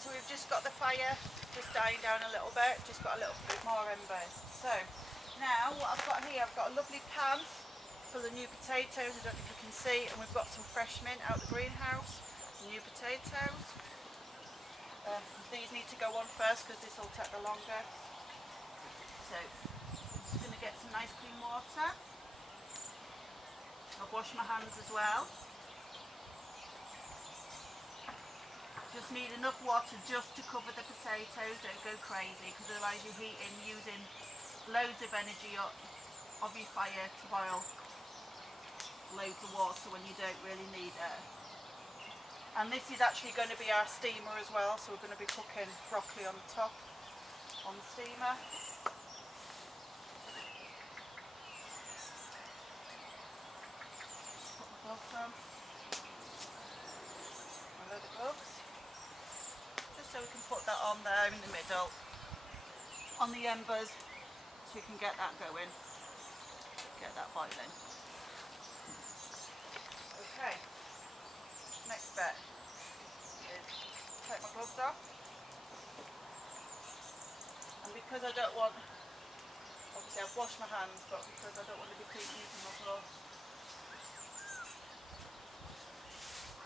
so we've just got the fire just dying down a little bit, just got a little bit more embers. So now what I've got here, I've got a lovely pan full of new potatoes, I don't know if you can see, and we've got some fresh mint out the greenhouse, new potatoes. These need to go on first because this will take the longest. So I'm just going to get some nice clean water. I've washed my hands as well. Just need enough water just to cover the potatoes, don't go crazy because otherwise you're using loads of energy of your fire to boil loads of water when you don't really need it. And this is actually going to be our steamer as well, so we're going to be cooking broccoli on the top on the steamer. Put my gloves on. My leather gloves. Just so we can put that on there in the middle on the embers so we can get that going, get that boiling. Okay, next bit is take my gloves off, and because I don't want, obviously I've washed my hands, but because I don't want to be using my gloves,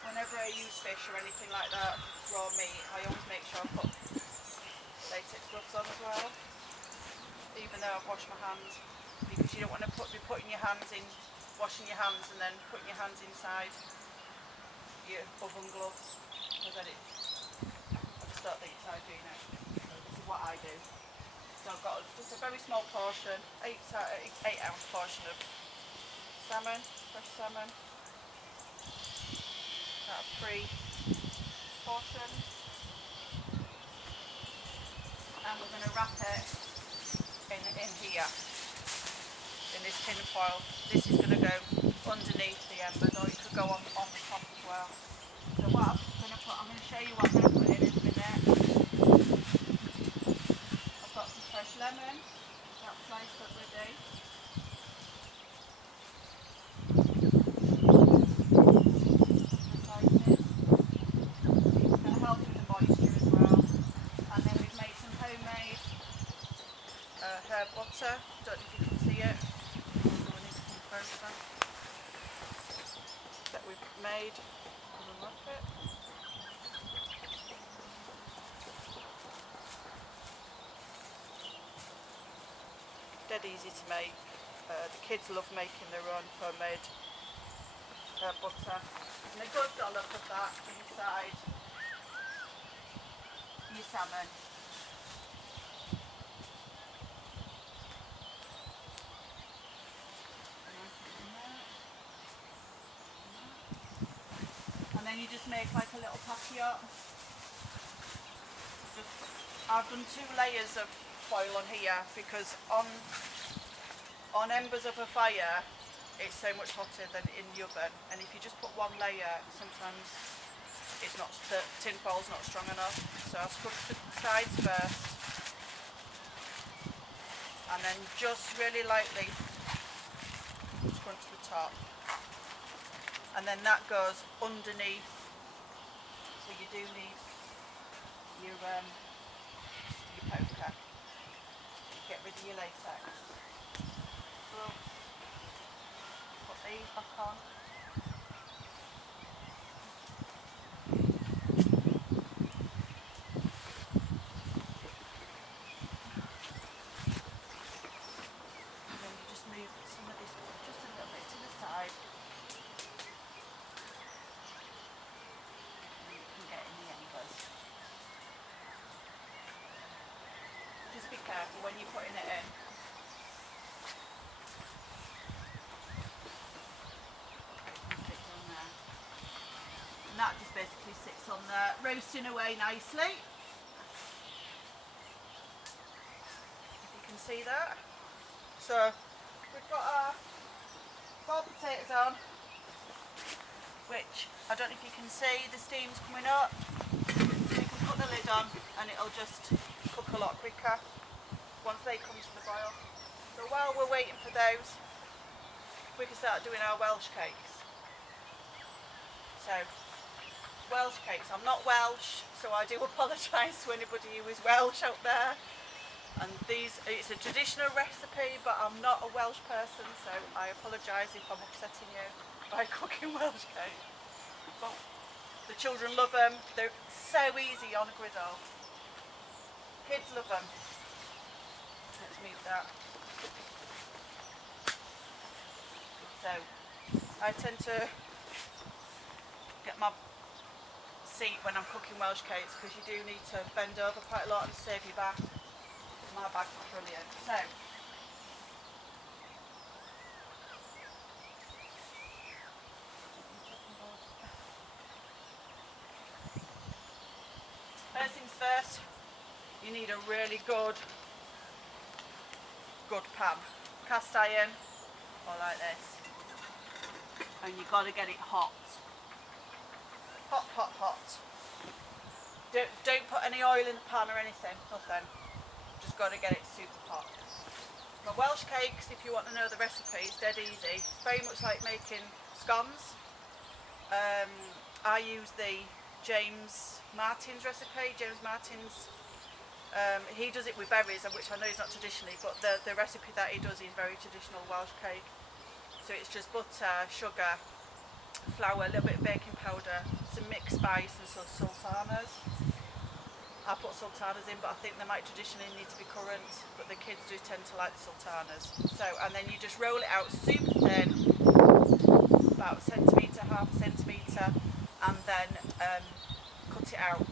whenever I use fish or anything like that, raw meat, I always make sure I put latex gloves on as well, even though I've washed my hands, because you don't want to be putting your hands in, washing your hands and then putting your hands inside your oven gloves, because then I just don't think it's hygienic. So this is what I do. So I've got just a very small portion, 8-ounce portion of salmon, fresh salmon. About 3 portions, and we're going to wrap it in here, in this tin foil. This is going to go underneath the embers, or it could go on the top as well. So what I'm going to show you what I'm going to put in a minute. I've got some fresh lemon, that's sliced up ready. Butter, don't know if you can see it, so we need to come closer, that we've made, unwrap it. Dead easy to make, the kids love making their own homemade butter, and a good dollop of that inside your salmon. And then you just make like a little packet. I've done 2 layers of foil on here because on embers of a fire it's so much hotter than in the oven, and if you just put 1 layer sometimes it's not, the tin foil's not strong enough. So I'll scrunch the sides first and then just really lightly scrunch the top, and then that goes underneath, so you do need your poker. Get rid of your latex. So put these back on. And then you just move some of this just a little bit to the side. And you can get in the embers. Just be careful when you're putting it in. And that just basically sits on there, roasting away nicely. If you can see that. So we've got our 4 potatoes on, which I don't know if you can see, the steam's coming up. So you can put the lid on and it'll just cook a lot quicker once they come to the boil. So while we're waiting for those, we can start doing our Welsh cakes. So Welsh cakes. I'm not Welsh, so I do apologise to anybody who is Welsh out there. And it's a traditional recipe, but I'm not a Welsh person, so I apologise if I'm upsetting you by cooking Welsh cakes. But the children love them. They're so easy on a griddle. Kids love them. Let's move that. So I tend to get my seat when I'm cooking Welsh cakes because you do need to bend over quite a lot and save your back. My back is brilliant. So first things first, you need a really good pan, cast iron or like this, and you've got to get it hot. Hot. Don't put any oil in the pan or anything, nothing. Just got to get it super hot. My Welsh cakes, if you want to know the recipe, it's dead easy. It's very much like making scones. I use the James Martin's recipe. James Martin's, he does it with berries, which I know is not traditionally, but the recipe that he does is very traditional Welsh cake. So it's just butter, sugar, flour, a little bit of baking powder, some mixed spice and some sultanas. I put sultanas in, but I think they might traditionally need to be currant, but the kids do tend to like the sultanas. So, and then you just roll it out super thin, about a centimetre, half a centimetre, and then cut it out.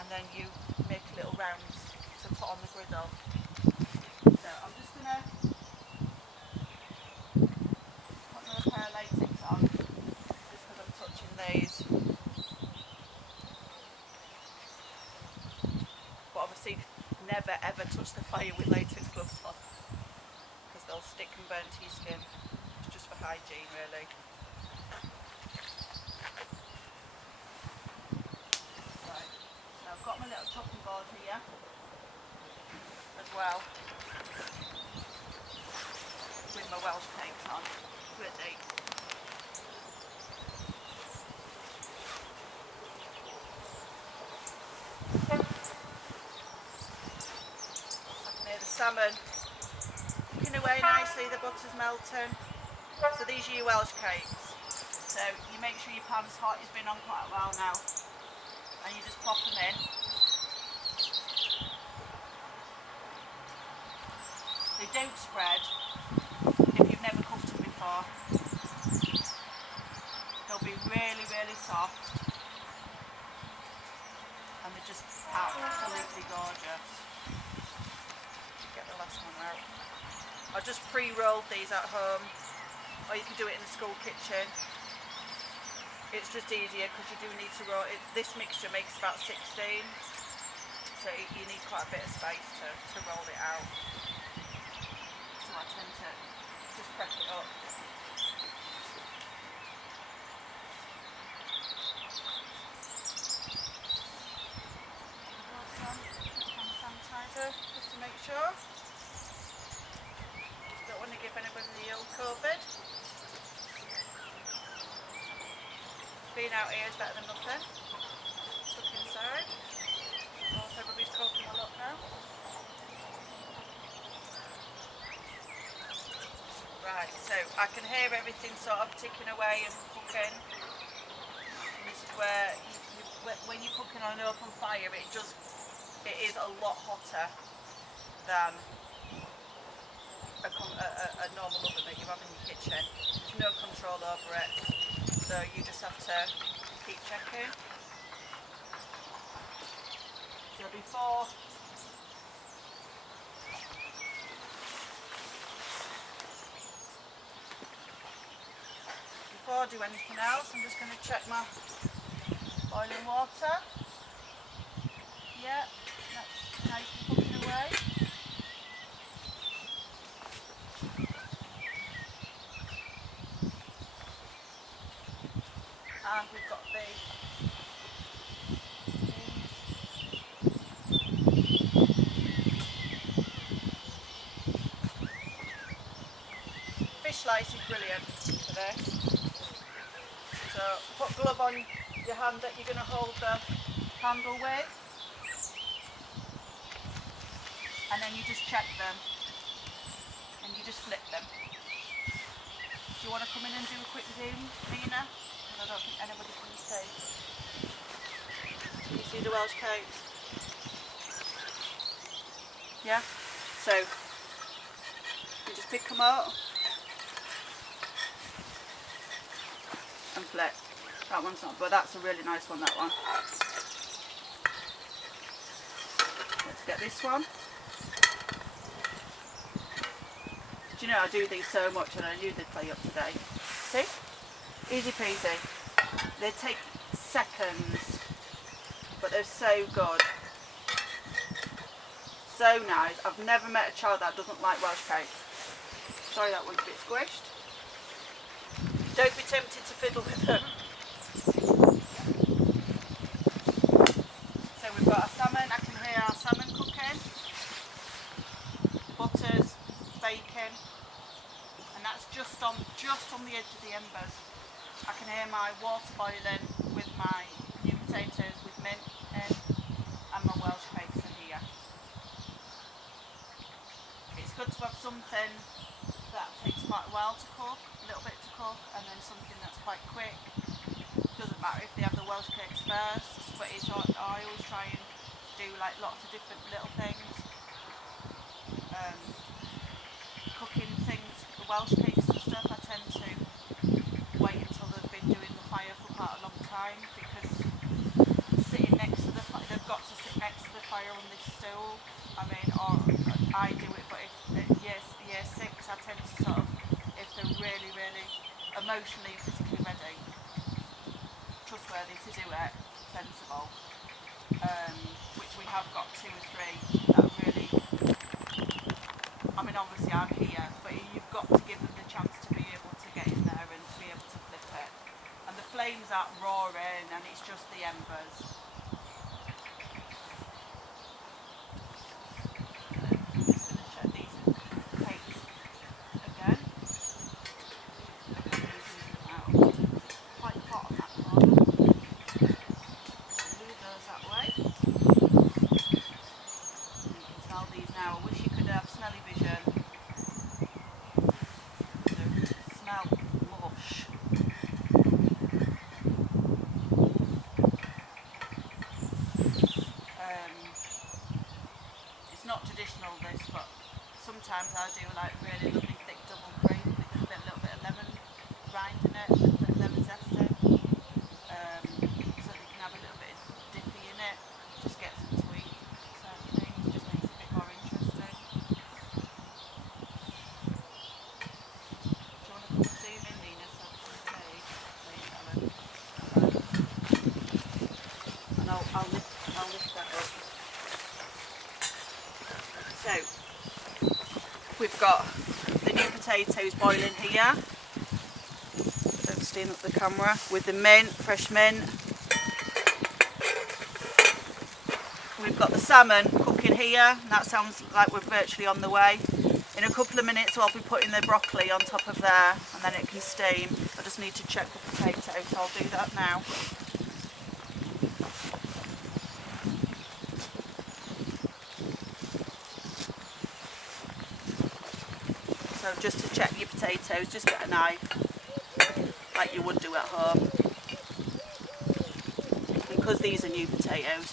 And then you make little rounds to put on the griddle. So I'm just going to put another pair of latex on, just because I'm touching these. But obviously never ever touch the fire with latex gloves on, because they'll stick and burn to your skin. It's just for hygiene really. Right, so I've got my little chopping board here as well, with my Welsh cakes on, ready. The salmon cooking away nicely, the butter's melting. So these are your Welsh cakes. So you make sure your pan's hot, it's been on quite a while now, and you just pop them in. They don't spread if you've never cooked them before. They'll be really, really soft, and they're just absolutely gorgeous. Get the last one out. I just pre-rolled these at home, or you can do it in the school kitchen. It's just easier because you do need to roll it. This mixture makes about 16, so you need quite a bit of space to roll it out. So I tend to just prep it up. Hand sanitizer just to make sure. Don't want to give anybody the old COVID. Being out here is better than nothing. Stuck inside. I hope everybody's coping a lot now. Right, so I can hear everything sort of ticking away and cooking. And this is where, when you're cooking on an open fire, it is a lot hotter than a normal oven that you have in your kitchen. There's no control over it, so you just have to keep checking. So before I do anything else, I'm just going to check my boiling water. Yeah, that's nice cooking away. And we've got the fish slice is brilliant for this. So put glove on your hand that you're going to hold the handle with, and then you just check them and you just flip them. Do you want to come in and do a quick zoom, Nina? Because I don't think anybody can see. Can you see the Welsh coats? Yeah? So you just pick them up and flip. That one's not, but that's a really nice one, that one. Let's get this one. Do you know, I do these so much and I knew they'd play up today. See? Easy peasy. They take seconds, but they're so good. So nice. I've never met a child that doesn't like Welsh coats. Sorry, that one's a bit squished. Don't be tempted to fiddle with them. So we've got our salmon. I can hear our salmon cooking. Butters, bacon, and that's just on the edge of the embers. I can hear my water boiling with my new potatoes with mint in, and my Welsh cakes are here. It's good to have something that takes quite a while to cook, a little bit to cook, and then something that's quite quick. Doesn't matter if they have the Welsh cakes first, but it's I always try and do like lots of different little things. Cooking things, the Welsh cakes and stuff, I tend to wait until they've been doing the fire for quite a long time, because sitting next to the fire, they've got to sit next to the fire on this stool. I mean, or I do it, but if year 6, I tend to sort of, if they're really, really emotionally, physically ready, trustworthy to do it, sensible, which we have got 2 or 3 that really, I mean obviously I'm here, but you've got to give them the chance to be able to get in there and to be able to flip it. And the flames aren't roaring and it's just the embers. I'm just going to check these cakes again. Quite hot on that corner. Move those that way. You can smell these now. I wish you could have smelly vision. They smell lush. It's not traditional this, but sometimes I do like really lovely thick double cream with a little bit of lemon rind in it, a little bit of lemon zest in, so they can have a little bit of dippy in it. Just gets them to eat certain things, just makes it a bit more interesting. Do you want to come and zoom in, Nina, so I can see? Please, Ellen. And I'll lift that up. So, we've got the new potatoes boiling here. Don't steam up the camera. With the mint, fresh mint. We've got the salmon cooking here, and that sounds like we're virtually on the way. In a couple of minutes I'll be putting the broccoli on top of there, and then it can steam. I just need to check the potatoes, so I'll do that now. So just to check your potatoes, just get a knife, like you would do at home. Because these are new potatoes,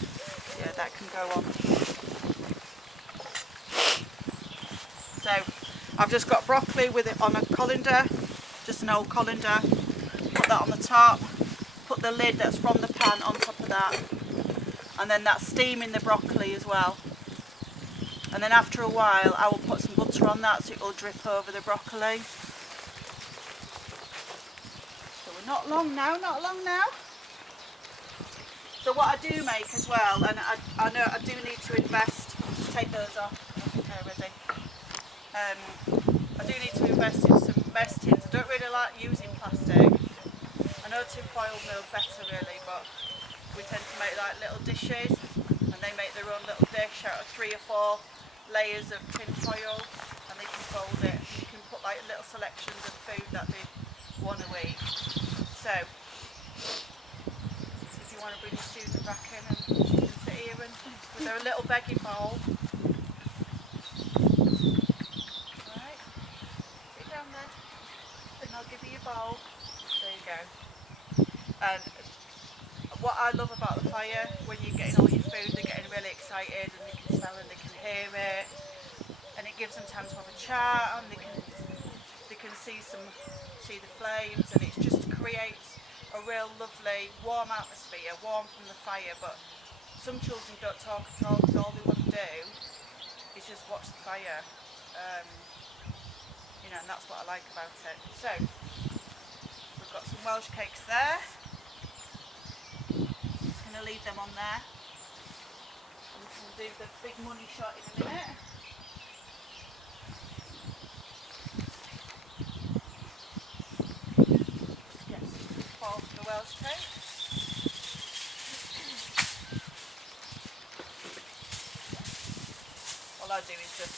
yeah, that can go on. So I've just got broccoli with it on a colander, just an old colander. Put that on the top, put the lid that's from the pan on top of that, and then that's steaming the broccoli as well. And then after a while I will put some butter on that so it will drip over the broccoli. So we're not long now. So what I do make as well, and I know I do need to invest, just take those off, I think they're ready. I do need to invest in some mess tins. I don't really like using plastic. I know tin foil no better really, but we tend to make like little dishes, and they make their own little dish out of 3 or 4 layers of tin foil, and they can fold it. You can put like little selections of food that they want to eat. So you want to bring your student back in and she can sit here and with her little begging bowl. Alright, sit down there and I'll give you your bowl. There you go. And what I love about the fire, when you're getting all your food, they're getting really excited and they can smell and they can hear it, and it gives them time to have a chat and they can see the flames, and it just creates a real lovely warm atmosphere, warm from the fire. But some children don't talk at all because all they want to do is just watch the fire, you know, and that's what I like about it. So we've got some Welsh cakes there. Just going to leave them on there. And we can do the big money shot in a minute. Just get some foil for the Welsh cake. All I do is just,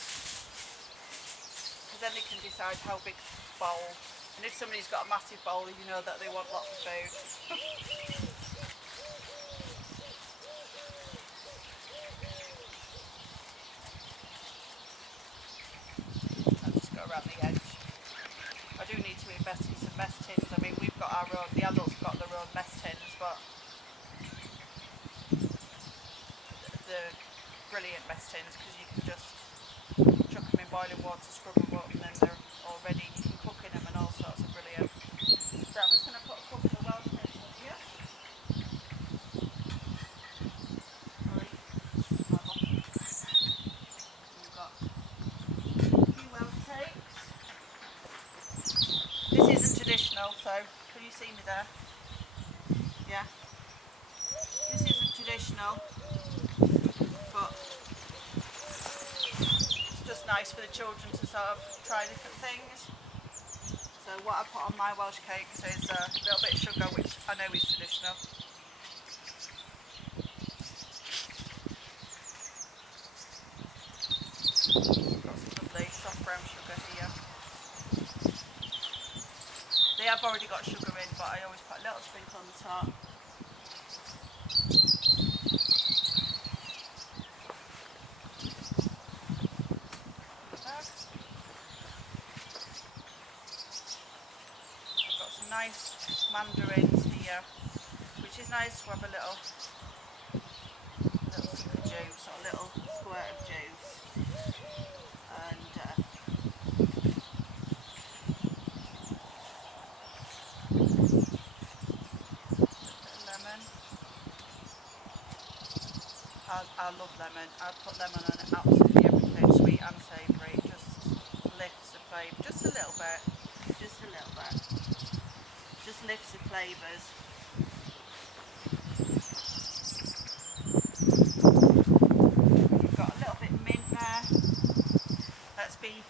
because then they can decide how big bowl. And if somebody's got a massive bowl, you know that they want lots of food. I'll just go around the edge. I do need to invest in some mess tins. I mean, we've got our own, the adults have got their own mess tins, but they're brilliant mess tins because you can just chuck them in boiling water, scrub them up, and then they're all ready. You can cook in them and all sorts of brilliant. So I'm just going to put a couple of Welsh cakes on here. Sorry, my bottom. We've got a few Welsh cakes. This isn't traditional, so can you see me there? Yeah. This isn't traditional, but it's just nice for the children to sort of try different things. So what I put on my Welsh cakes is a little bit of sugar, which I know is traditional. Got some lovely soft brown sugar here. They have already got sugar in, but I always put a little sprinkle on the top. I've got some nice mandarins here, which is nice to have a little sip of juice, or a little squirt of juice. And lemon. I love lemon. I put lemon on absolutely everything, sweet and savoury. It just lifts the flavour, just a little bit. Just a little bit. Just lifts the flavours. You've got a little bit of mint there. Let's be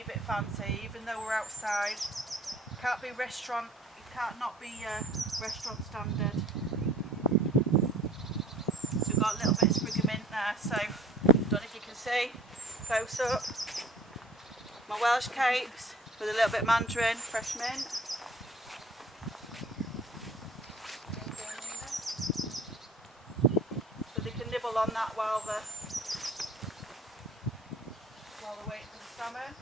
a bit fancy, even though we're outside. Can't be restaurant. It can't not be restaurant standard. So we've got a little bit of sprig of mint there. So I don't know if you can see. Close up. My Welsh cakes with a little bit of mandarin, fresh mint. So they can nibble on that while they're waiting for the salmon.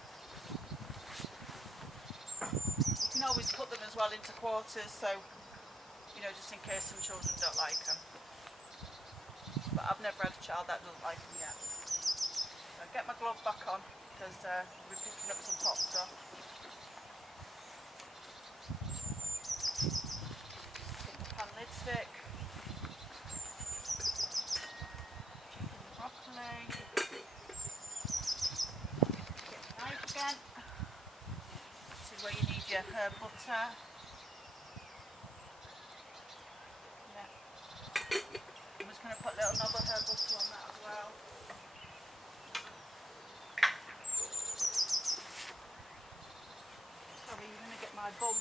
You can always cut them as well into quarters, so you know, just in case some children don't like them. But I've never had a child that doesn't like them yet. So I'll get my glove back on because we're picking up some hot stuff. Get the pan lid stick. Chicken and broccoli. Get the knife again. This is where you need your herb butter. Yeah. I'm just going to put a little knob of herb butter on that as well. Sorry, you're going to get my bum.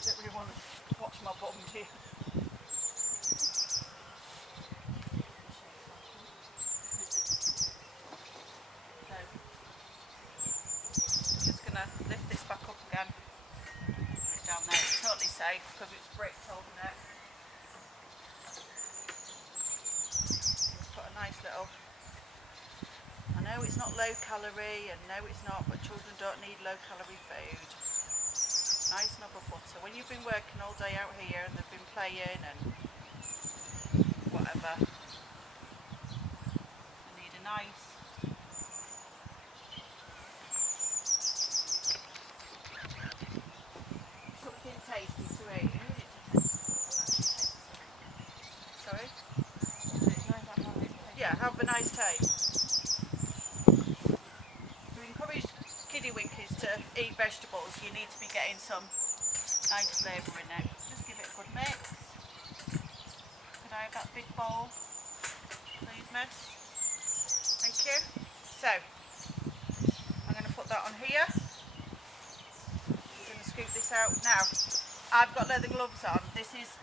Don't really want to watch my bum, do you? So, just going to lift this back up again, put it down because it's bricked, holding it. Let's put a nice little. I know it's not low calorie, and no it's not, but children don't need low calorie food. Nice knob of butter. When you've been working all day out here and they've been playing and whatever, they need a nice something tasty to eat. Sorry? Yeah, have a nice taste. To encourage kiddie-winkies to eat vegetables, you need to be getting some nice flavour in it. Just give it a good mix. Could I have that big bowl, please, miss? Thank you. So, I'm going to put that on here. I'm going to scoop this out. Now, I've got leather gloves on. This is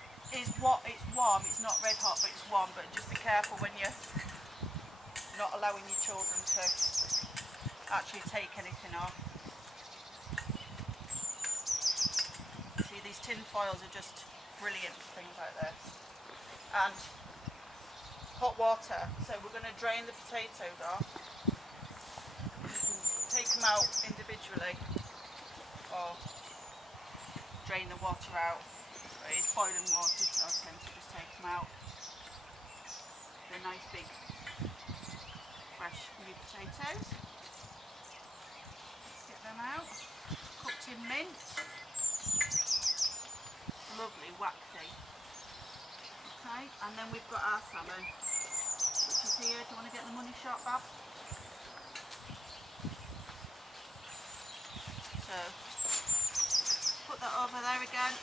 what it's warm. It's not red hot, but it's warm. But just be careful when you're not allowing your children to actually take anything off. See, these tin foils are just brilliant for things like this. And hot water. So we're going to drain the potatoes off. Take them out individually, or drain the water out. It's boiling water, so I tend to just take them out. They're nice big fresh new potatoes. Let's get them out. Cooked in mint. Lovely, waxy. Okay, and then we've got our salmon, which is here. Do you want to get the money shot, Bob? So, put that over there again.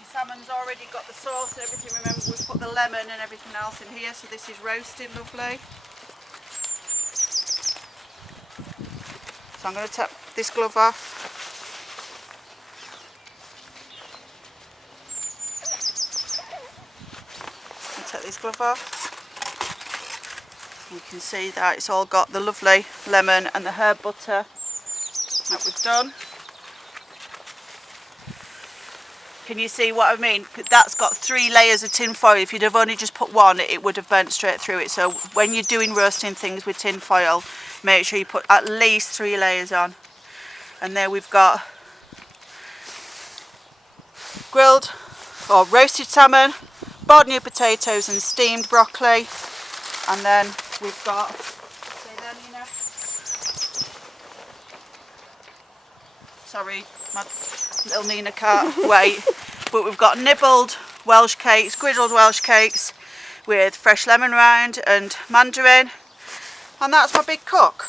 The salmon's already got the sauce and everything. Remember, we've put the lemon and everything else in here, so this is roasting lovely. So I'm going to take this glove off. And take this glove off. You can see that it's all got the lovely lemon and the herb butter that we've done. Can you see what I mean? That's got 3 layers of tin foil. If you'd have only just put one, it would have burnt straight through it. So when you're doing roasting things with tin foil, make sure you put at least 3 layers on. And there we've got grilled or roasted salmon, boiled new potatoes and steamed broccoli. And then we've got, say there, Nina. Sorry, my little Nina can't wait. But we've got nibbled Welsh cakes, griddled Welsh cakes with fresh lemon rind and mandarin. And that's my big cook.